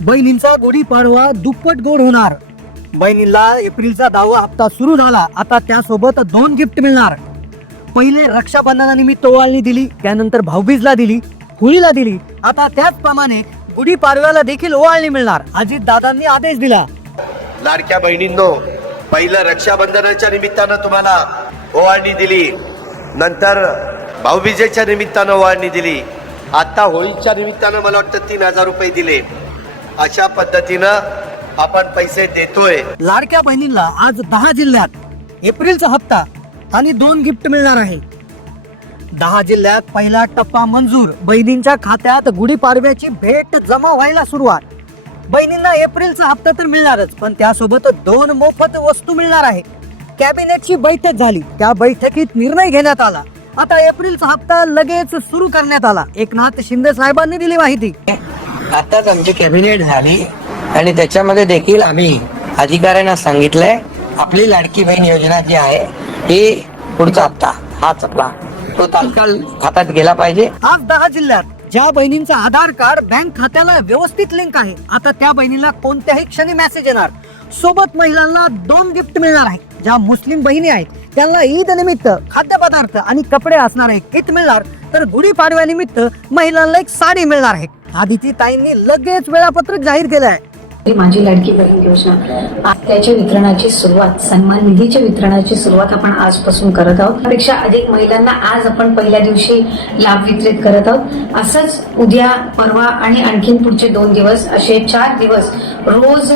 बहिणींचा गुढीपाडवा दुप्पट गोड होणार. बहिणीला एप्रिलचा दहावा हप्ता सुरू झाला. आता त्यासोबत दोन गिफ्ट मिळणार. पहिले रक्षाबंधनानिमित्त ओवाळणी दिली त्यानंतर भाऊबीजला दिली होळीला दिली. आता त्याचप्रमाणे गुढीपाडव्याला देखील ओवाळणी मिळणार. अजित दादांनी आदेश दिला. लाडक्या बहिणींनो पहिलं रक्षाबंधनाच्या निमित्तानं तुम्हाला ओवाळणी दिली. नंतर भाऊबीजेच्या निमित्तानं ओवाळणी दिली. आता होळीच्या निमित्तानं मला वाटतं तीन हजार रुपये दिले. अशा पद्धतीनं आपण पैसे देतोय. लाडक्या बहिणींना आज दहा जिल्ह्यात एप्रिलचा हप्ता आणि दोन गिफ्ट मिळणार आहे. दहा जिल्ह्यात पहिला टप्पा मंजूर. बहिणींच्या खात्यात गुढीपाडव्याची भेट जमा व्हायला सुरुवात. बहिणींना एप्रिलचा हप्ता तर मिळणारच पण त्यासोबत दोन मोफत वस्तू मिळणार आहे. कॅबिनेटची बैठक झाली. त्या बैठकीत निर्णय घेण्यात आला. आता एप्रिलचा हप्ता लगेच सुरू करण्यात आला. एकनाथ शिंदे साहेबांनी दिली माहिती. आताच आमची कॅबिनेट झाली आणि त्याच्यामध्ये देखील आम्ही अधिकाऱ्यांना सांगितलंय आपली लाडकी बहीण योजना जी आहे ही पुढचा हप्ता हाच आपला. तो तात्काळ खात्यात गेला पाहिजे. आज दहा जिल्ह्यात ज्या बहिणींचं आधार कार्ड बँक खात्याला व्यवस्थित लिंक आहे आता त्या बहिणीला कोणत्याही क्षणी मेसेज येणार. सोबत महिलांना दोन गिफ्ट मिळणार आहे ज्या मुस्लिम बहिणी आहेत त्यांना ईद निमित्त खाद्यपदार्थ आणि कपडे असणार आहे किट मिळणार. तर गुढीपाडव्यानिमित्त महिलांना एक साडी मिळणार आहे. आदिती ताईंनी लगेच वेळापत्रक जाहीर केलं आहे ही माझी लाडकी बहीण योजना. त्याच्या वितरणाची सुरुवात सन्मान निधीच्या वितरणाची सुरुवात आपण आजपासून करत आहोत. त्यापेक्षा अधिक महिलांना आज आपण पहिल्या दिवशी लाभ वितरित करत आहोत. असंच उद्या परवा आणि आणखीन पुढचे दोन दिवस असे चार दिवस रोज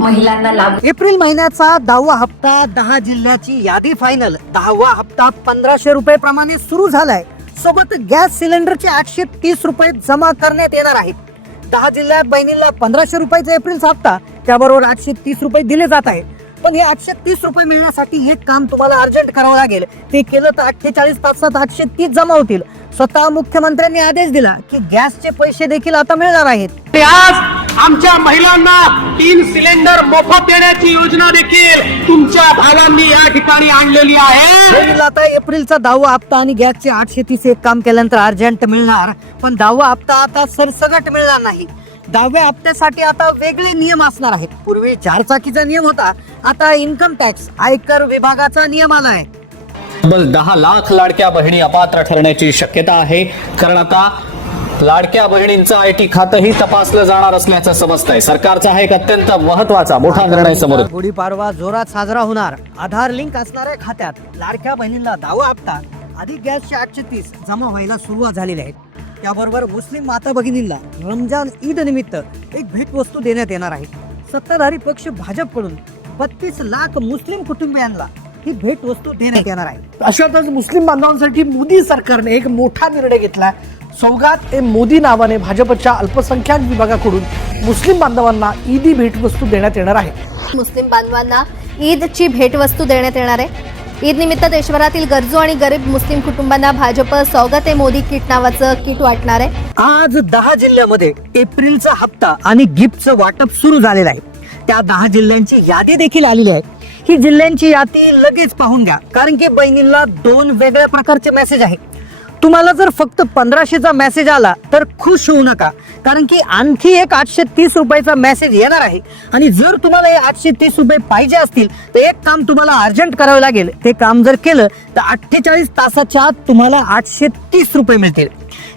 महिलांना लाभ एप्रिल महिन्याचा दहावा हप्ता दहा जिल्ह्याची यादी फायनल दहावा हप्ता पंधराशे रुपये प्रमाणे सुरू झालाय. सोबत गॅस सिलेंडरचे आठशे तीस रुपये जमा करण्यात येणार आहेत. दहा जिल्ह्यात बहिणीला पंधराशे रुपयाचा एप्रिल हप्ता त्याबरोबर आठशे तीस रुपये दिले जात आहे पण हे आठशे तीस रुपये मिळण्यासाठी हे काम तुम्हाला अर्जंट करावं लागेल. ते केलं तर अठ्ठेचाळीस तासात आठशे तीस जमा होतील. स्वतः मुख्यमंत्र्यांनी आदेश दिला की गॅसचे पैसे देखील आता मिळणार आहेत. ते आज आमच्या महिलांना तीन सिलेंडर मोफत देण्याची योजना देखील तुमच्या भावांनी या ठिकाणी आणलेली आहे. आता एप्रिलचा दहावा हप्ता आणि गॅसचे आठशे तीस एक काम केल्यानंतर अर्जंट मिळणार. पण दहावा हप्ता आता सरसगट मिळणार नाही. दहाव्या हप्त्यासाठी आता वेगळे नियम असणार आहेत. पूर्वी चार चाकीचा नियम होता. आता इन्कम टॅक्स आयकर विभागाचा नियम आला आहे तब्बल दहा लाख लाडक्या बहिणी अपात्र ठरण्याची शक्यता आहे. कारण आता लाडक्या बहिणींचं आय टी खातंही तपासलं जाणार असल्याचं समजतंय. सरकारचा हा एक अत्यंत महत्त्वाचा मोठा निर्णय समोर. गुढीपाडवा जोरात साजरा होणार. आधार लिंक असणाऱ्या खात्यात लाडक्या बहिणींना दहावा हप्ता अधिक गॅसचे आठशे तीस जमा व्हायला सुरुवात झालेली आहे. त्याबरोबर मुस्लिम माता भगिनींना रमजान ईद निमित्त एक भेटवस्तू देण्यात येणार आहे. सत्ताधारी पक्ष भाजपकडून बत्तीस लाख मुस्लिम कुटुंबियांना ही भेटवस्तू देण्यात येणार आहे. अशातच मुस्लिम बांधवांसाठी मोदी सरकारने एक मोठा निर्णय घेतला सौगात ए मोदी नावाने भाजपच्या अल्पसंख्याक विभागाकडून मुस्लिम बांधवांना ईदी भेटवस्तू देण्यात येणार आहे. मुस्लिम बांधवांना ईदची भेटवस्तू देण्यात येणार आहे. ईद निमित्त देशभरातील गरजू आणि गरीब मुस्लिम कुटुंबांना भाजप स्वागत आहे मोदी किट नावाचं किट वाटणार आहे. आज दहा जिल्ह्यामध्ये एप्रिलचा हप्ता आणि गिफ्टचं वाटप सुरू झालेलं आहे. त्या दहा जिल्ह्यांची यादी देखील आलेली आहे. ही जिल्ह्यांची यादी लगेच पाहून घ्या कारण की बहिणींना दोन वेगळ्या प्रकारचे मेसेज आहे तुम्हाला जर फक्त पंधराशेचा मेसेज आला तर खुश होऊ नका. कारण की आणखी एक आठशे तीस रुपयाचा मेसेज येणार आहे. आणि जर तुम्हाला हे आठशे तीस रुपये पाहिजे असतील तर एक काम तुम्हाला अर्जंट करावं लागेल. ते काम जर केलं तर अठ्ठेचाळीस तासाच्या आत तुम्हाला आठशे तीस रुपये मिळतील.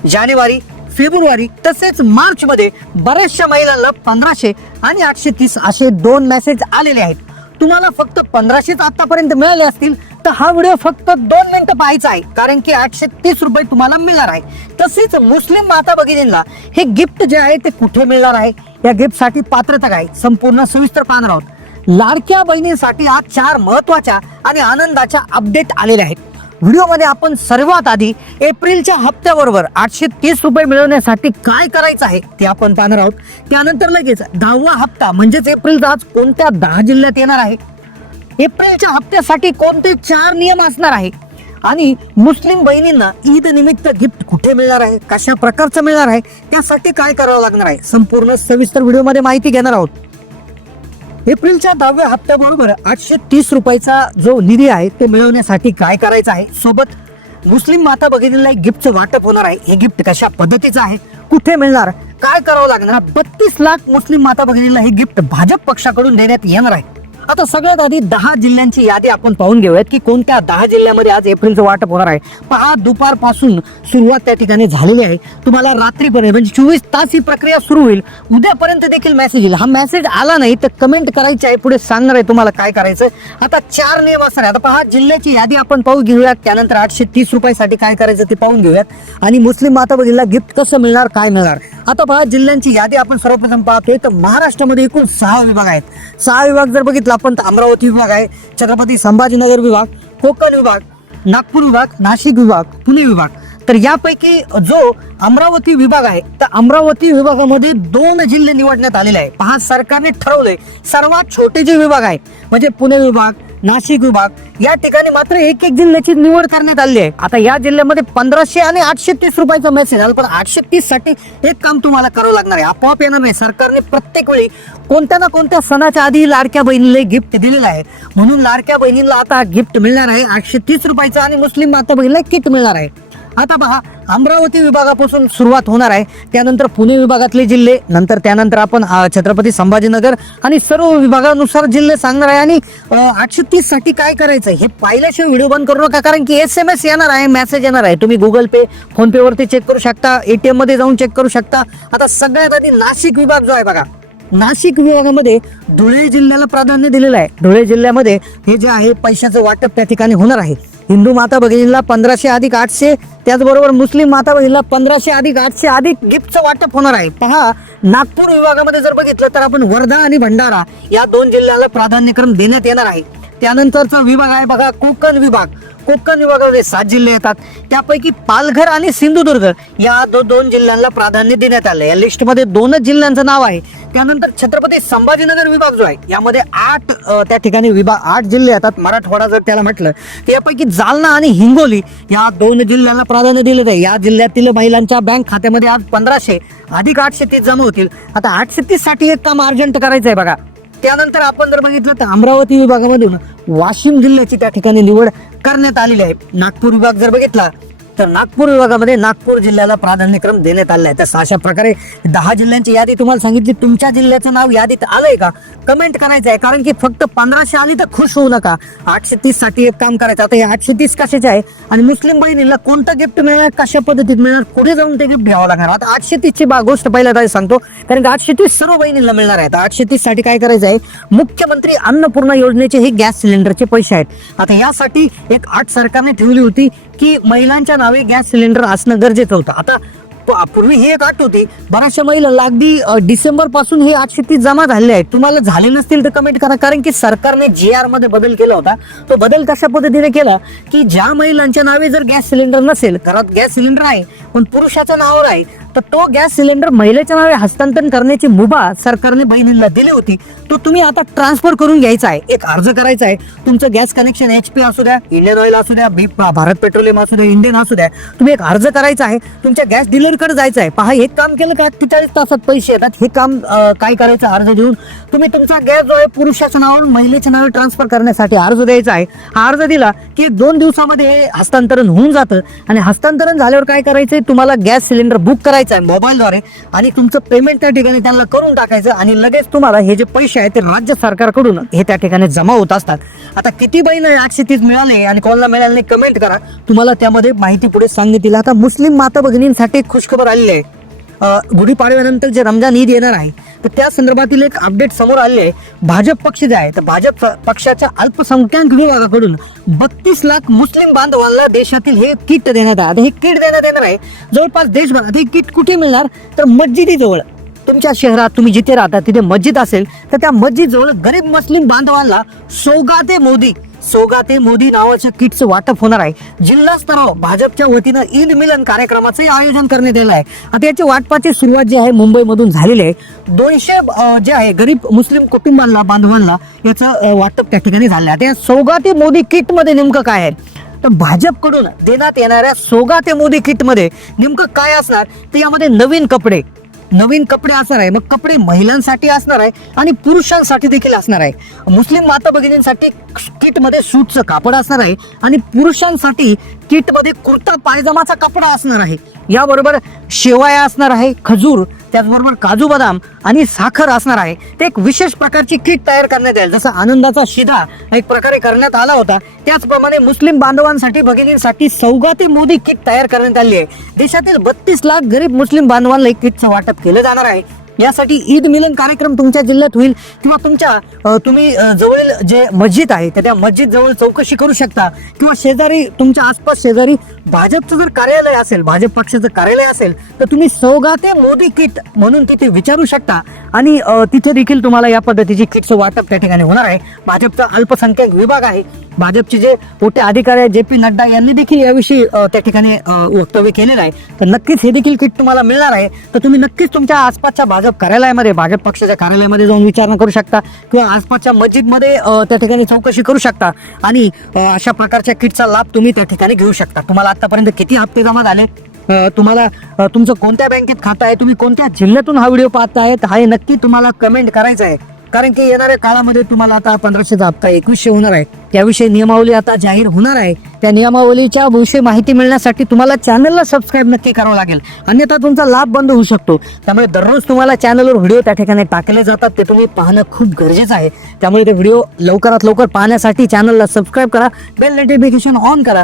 जानेवारी फेब्रुवारी तसेच मार्चमध्ये बऱ्याचशा महिलांना पंधराशे आणि आठशे तीस असे दोन मेसेज आलेले आहेत. तुम्हाला फक्त पंधराशेच आतापर्यंत मिळाले असतील तर हा व्हिडिओ फक्त दोन मिनिटं पाहायचा आहे कारण की आठशे तीस रुपये तुम्हाला मिळणार आहे. तसेच मुस्लिम माता भगिनींना हे गिफ्ट जे आहे ते कुठे मिळणार आहे? या गिफ्टसाठी पात्रता काय? संपूर्ण सविस्तर पाहणार आहोत. लाडक्या बहिणींसाठी आज चार महत्त्वाच्या आणि आनंदाच्या अपडेट आलेल्या आहेत. व्हिडिओमध्ये आपण सर्वात आधी एप्रिलच्या हप्त्याबरोबर आठशे तीस रुपये मिळवण्यासाठी काय करायचं आहे ते आपण पाहणार आहोत. त्यानंतर लगेच दहावा हप्ता म्हणजेच एप्रिलचा आज कोणत्या दहा जिल्ह्यात येणार आहे? एप्रिलच्या हप्त्यासाठी कोणते चार नियम असणार आहे? आणि मुस्लिम बहिणींना ईद निमित्त गिफ्ट कुठे मिळणार आहे? कशा प्रकारचं मिळणार आहे? त्यासाठी काय करावं लागणार आहे? संपूर्ण सविस्तर व्हिडिओमध्ये माहिती घेणार आहोत. एप्रिलच्या दहाव्या हप्त्याबरोबर आठशे तीस रुपयाचा जो निधी आहे ते मिळवण्यासाठी काय करायचं आहे? सोबत मुस्लिम माता भगिनीला एक गिफ्टचं वाटप होणार आहे. हे गिफ्ट कशा पद्धतीचं आहे? कुठे मिळणार? काय करावं लागणार? बत्तीस लाख मुस्लिम माता भगिनीला हे गिफ्ट भाजप पक्षाकडून देण्यात येणार आहे. आता सगळ्यात आधी दहा जिल्ह्यांची यादी आपण पाहून घेऊयात की कोणत्या दहा जिल्ह्यामध्ये आज एप्रिलचं वाटप होणार आहे. पहा दुपारपासून सुरुवात त्या ठिकाणी झालेली आहे. तुम्हाला रात्रीपर्यंत म्हणजे चोवीस तास ही प्रक्रिया सुरू होईल. उद्यापर्यंत देखील मेसेज येईल. हा मेसेज आला नाही तर कमेंट करायची आहे पुढे सांगणार आहे तुम्हाला काय करायचं आता चार नियम असणार आहे आता पहा जिल्ह्याची यादी आपण पाहून घेऊयात. त्यानंतर आठशे तीस रुपयासाठी काय करायचं ते पाहून घेऊयात. आणि मुस्लिम माता भगिनीला गिफ्ट कसं मिळणार काय मिळणार? आता पहा जिल्ह्यांची यादी आपण सर्वप्रथम पाहतोय. तर महाराष्ट्रामध्ये एकूण सहा विभाग आहेत. सहा विभाग जर बघितला आपण तर अमरावती विभाग आहे छत्रपती संभाजीनगर विभाग कोकण विभाग नागपूर विभाग नाशिक विभाग पुणे विभाग. तर यापैकी जो अमरावती विभाग आहे तर अमरावती विभागामध्ये दोन जिल्हे निवडण्यात आलेले आहे पहा सरकारने ठरवले सर्वात छोटे जे विभाग आहे म्हणजे पुणे विभाग नाशिक विभाग. या ठिकाणी मात्र एक एक जिल्ह्याची निवड करण्यात आली आहे. आता या जिल्ह्यामध्ये पंधराशे आणि आठशे तीस रुपयाचा मेसेज आला पण आठशे तीससाठी एक काम तुम्हाला करावं लागणार आहे. आपोआप येणार नाही सरकारने प्रत्येक वेळी कोणत्या ना कोणत्या सणाच्या आधी लाडक्या बहिणीला गिफ्ट दिलेलं आहे. म्हणून लाडक्या बहिणीला आता गिफ्ट मिळणार आहे. आठशे तीस रुपयाचा आणि मुस्लिम माता बहिणीला किट मिळणार आहे. आता पहा अमरावती विभागापासून सुरुवात होणार आहे. त्यानंतर पुणे विभागातले जिल्हे नंतर त्यानंतर आपण छत्रपती संभाजीनगर आणि सर्व विभागानुसार जिल्हे सांगणार आहे. आणि आठशे तीससाठी काय करायचं हे पाहिल्याशिवाय व्हिडिओ बंद करू नका कारण की एस एम एस येणार आहे मेसेज येणार आहे. तुम्ही गुगल पे फोन वरती चेक करू शकता एटीएममध्ये जाऊन चेक करू शकता. आता सगळ्यात आधी नाशिक विभाग जो आहे बघा नाशिक विभागामध्ये धुळे जिल्ह्याला प्राधान्य दिलेलं आहे. धुळे जिल्ह्यामध्ये हे जे आहे पैशाचं वाटप त्या ठिकाणी होणार आहे. हिंदू माता भगिनीला पंधराशे अधिक आठशे त्याचबरोबर मुस्लिम माता भगिनीला पंधराशे अधिक आठशे अधिक गिफ्टचं वाटप होणार आहे. पहा नागपूर विभागामध्ये जर बघितलं तर आपण वर्धा आणि भंडारा या दोन जिल्ह्याला प्राधान्यक्रम देण्यात येणार आहे. त्यानंतरचा विभाग आहे बघा कोकण विभाग. कोकण विभागामध्ये सात जिल्हे येतात. त्यापैकी पालघर आणि सिंधुदुर्ग या दो दोन जिल्ह्यांना प्राधान्य देण्यात आलं या लिस्टमध्ये दोनच जिल्ह्यांचं नाव आहे. त्यानंतर छत्रपती संभाजीनगर विभाग जो आहे यामध्ये आठ त्या ठिकाणी विभाग आठ जिल्हे येतात. मराठवाडा जर त्याला म्हटलं तर यापैकी जालना आणि हिंगोली या दोन जिल्ह्यांना प्राधान्य दिले आहे या जिल्ह्यातील महिलांच्या बँक खात्यामध्ये आज पंधराशे अधिक आठशे तीस जमा होतील. आता आठशे तीससाठी एक काम अर्जंट करायचं आहे बघा. त्यानंतर आपण जर बघितलं तर अमरावती विभागामधून वाशिम जिल्ह्याची त्या ठिकाणी निवड करण्यात आलेली आहे. नागपूर विभाग जर बघितला तर नागपूर विभागामध्ये नागपूर जिल्ह्याला प्राधान्यक्रम देण्यात आलेला आहे. तर अशा प्रकारे दहा जिल्ह्यांची यादी तुम्हाला सांगितली. तुमच्या जिल्ह्याचं नाव यादीत आलंय का? कमेंट करायचं आहे. कारण की फक्त पंधराशे आली तर खुश होऊ नका. आठशे तीससाठी एक काम करायचं. आता हे आठशे तीस कशाचे आहे? आणि मुस्लिम बहिणीला कोणतं गिफ्ट मिळणार? कशा पद्धतीत मिळणार? पुढे जाऊन ते गिफ्ट घ्यावं लागणार? आता आठशे तीसची बा गोष्ट पहिल्यांदा सांगतो. कारण की आठशे तीस सर्व बहिणींना मिळणार आहे. आता आठशे तीससाठी काय करायचं आहे? मुख्यमंत्री अन्नपूर्णा योजनेचे हे गॅस सिलेंडरचे पैसे आहेत. आता यासाठी एक आठ सरकारने ठेवली होती की महिलांच्या नावे गॅस सिलेंडर असणं गरजेचं होतं. आता पूर्वी ही एक आठ होती बऱ्याचशा महिला अगदी डिसेंबरपासून हे आठशे तीस जमा झाले आहेत. तुम्हाला झाले नसतील तर कमेंट करा. कारण की सरकारने जी आरमध्ये बदल केला होता. तो बदल कशा पद्धतीने केला? की ज्या महिलांच्या नावे जर गॅस सिलेंडर नसेल घरात गॅस सिलेंडर आहे पण पुरुषाच्या नावावर आहे तर तो गॅस सिलेंडर महिलेच्या नावे हस्तांतरण करण्याची मुभा सरकारने बहिणींना दिली होती. तो तुम्ही आता ट्रान्सफर करून घ्यायचा आहे. एक अर्ज करायचा आहे. तुमचं गॅस कनेक्शन एच पी असू द्या इंडियन ऑइल असू द्या बी भारत पेट्रोलियम असू द्या इंडियन असू द्या. तुम्ही एक अर्ज करायचा आहे. तुमच्या गॅस डिलरकडे जायचं आहे. पहा हे काम केलं का? अठ्ठेचाळीस तासात पैसे येतात. हे काम काय करायचं? अर्ज देऊन तुम्ही तुमचा गॅस जो आहे पुरुषाच्या नावावर महिलेच्या नावे ट्रान्सफर करण्यासाठी अर्ज द्यायचा आहे. हा अर्ज दिला की दोन दिवसामध्ये हे हस्तांतरण होऊन जातं. आणि हस्तांतरण झाल्यावर काय करायचं तुम्हाला गॅस सिलेंडर बुक करायचं आहे मोबाईलद्वारे आणि तुमचं पेमेंट त्या ठिकाणी त्यांना करून टाकायचं आणि लगेच तुम्हाला हे जे पैसे आहेत ते राज्य सरकारकडून हे त्या ठिकाणी जमा होत असतात. आता किती बहीण आठशे तीस मिळाले आणि कोणाला मिळाले नाही कमेंट करा. तुम्हाला त्यामध्ये माहिती पुढे सांगितली आता मुस्लिम माता भगिनींसाठी खुशखबर आलेली आहे. गुढीपाडव्यानंतर जे रमजान ईद येणार आहे तर त्या संदर्भातील एक अपडेट समोर आले आहे. भाजप पक्ष जे आहे तर भाजप पक्षाच्या अल्पसंख्याक विभागाकडून बत्तीस लाख मुस्लिम बांधवांना देशातील हे किट देण्यात आहे हे किट देण्यात येणार आहे. जवळपास देशभरात हे किट कुठे मिळणार? तर मस्जिदीजवळ. तुमच्या शहरात तुम्ही जिथे राहता तिथे मस्जिद असेल तर त्या मस्जिदजवळ गरीब मुस्लिम बांधवांना सोगाते मोदी सोगाते मोदी नावाच्या किटचं वाटप होणार आहे. जिल्हा स्तरावर भाजपच्या वतीनं ईद मिलन कार्यक्रमाचंही आयोजन करण्यात आलं आहे. आता याची वाटपाची सुरुवात जी आहे मुंबईमधून झालेली आहे. दोनशे जे आहे गरीब मुस्लिम कुटुंबांना बांधवांना याचं वाटप त्या ठिकाणी झालं आहे. त्या या मोदी किटमध्ये नेमकं काय आहे? तर भाजपकडून देण्यात येणाऱ्या सोगाते मोदी किटमध्ये नेमकं काय असणार? ते यामध्ये नवीन कपडे नवीन कपडे असणार आहे मग कपडे महिलांसाठी असणार आहे आणि पुरुषांसाठी देखील असणार आहे. मुस्लिम माता भगिनींसाठी किटमध्ये सूटचं कापड असणार आहे आणि पुरुषांसाठी किटमध्ये कुर्ता पायजमाचा कपडा असणार आहे. याबरोबर शेवाया असणार आहे खजूर त्याचबरोबर काजू बदाम आणि साखर असणार आहे. ते एक विशेष प्रकारची किट तयार करण्यात येईल. जसं आनंदाचा शिधा एक प्रकारे करण्यात आला होता. त्याचप्रमाणे मुस्लिम बांधवांसाठी भगिनींसाठी सौगाती मोदी किट तयार करण्यात आली आहे. देशातील बत्तीस लाख गरीब मुस्लिम बांधवांना एक किटचं वाटप केलं जाणार आहे. यासाठी ईद मिलन कार्यक्रम तुमच्या जिल्ह्यात होईल किंवा तुमच्या तुम्ही जवळील जे मस्जिद आहे त्या- त्या मस्जिद जवळ चौकशी करू शकता. किंवा शेजारी तुमच्या आसपास शेजारी भाजपचं जर कार्यालय असेल भाजप पक्षाचं कार्यालय असेल तर तुम्ही सौगाते मोदी किट म्हणून तिथे विचारू शकता. आणि तिथे देखील तुम्हाला या पद्धतीची किटचं वाटप त्या ठिकाणी होणार आहे. भाजपचा अल्पसंख्याक विभाग आहे. भाजपचे जे मोठे अधिकारी आहेत जे पी नड्डा यांनी देखील याविषयी त्या ठिकाणी वक्तव्य केलेलं आहे. तर नक्कीच हे देखील किट तुम्हाला मिळणार आहे. तर तुम्ही नक्कीच तुमच्या आसपासच्या भाजप कार्यालयामध्ये भाजप पक्षाच्या कार्यालयामध्ये जाऊन विचारणा करू शकता किंवा आसपासच्या मस्जिदमध्ये त्या ठिकाणी चौकशी करू शकता आणि अशा प्रकारच्या किटचा लाभ तुम्ही त्या ठिकाणी घेऊ शकता. तुम्हाला आतापर्यंत किती हप्ते जमा झाले? अ, तुम्हाला अ, तुमचं कोणत्या बँकेत खातं आहे? तुम्ही कोणत्या जिल्ह्यातून हा व्हिडिओ पाहत आहेत हा हे नक्की तुम्हाला कमेंट करायचा आहे. कारण की येणाऱ्या काळामध्ये तुम्हाला आता पंधराशेचा हप्ता एकवीसशे होणार आहे. त्याविषयी नियमावली आता जाहीर होणार आहे. त्या नियमावलीच्या विषयी माहिती मिळण्यासाठी तुम्हाला चॅनलला सबस्क्राईब नक्की करावं लागेल. अन्यथा तुमचा लाभ बंद होऊ शकतो. त्यामुळे दररोज तुम्हाला चॅनलवर व्हिडिओ त्या ठिकाणी टाकले जातात. ते तुम्ही पाहणं खूप गरजेचं आहे. त्यामुळे ते व्हिडिओ लवकरात लवकर पाहण्यासाठी चॅनलला सबस्क्राईब करा. बेल नोटिफिकेशन ऑन करा.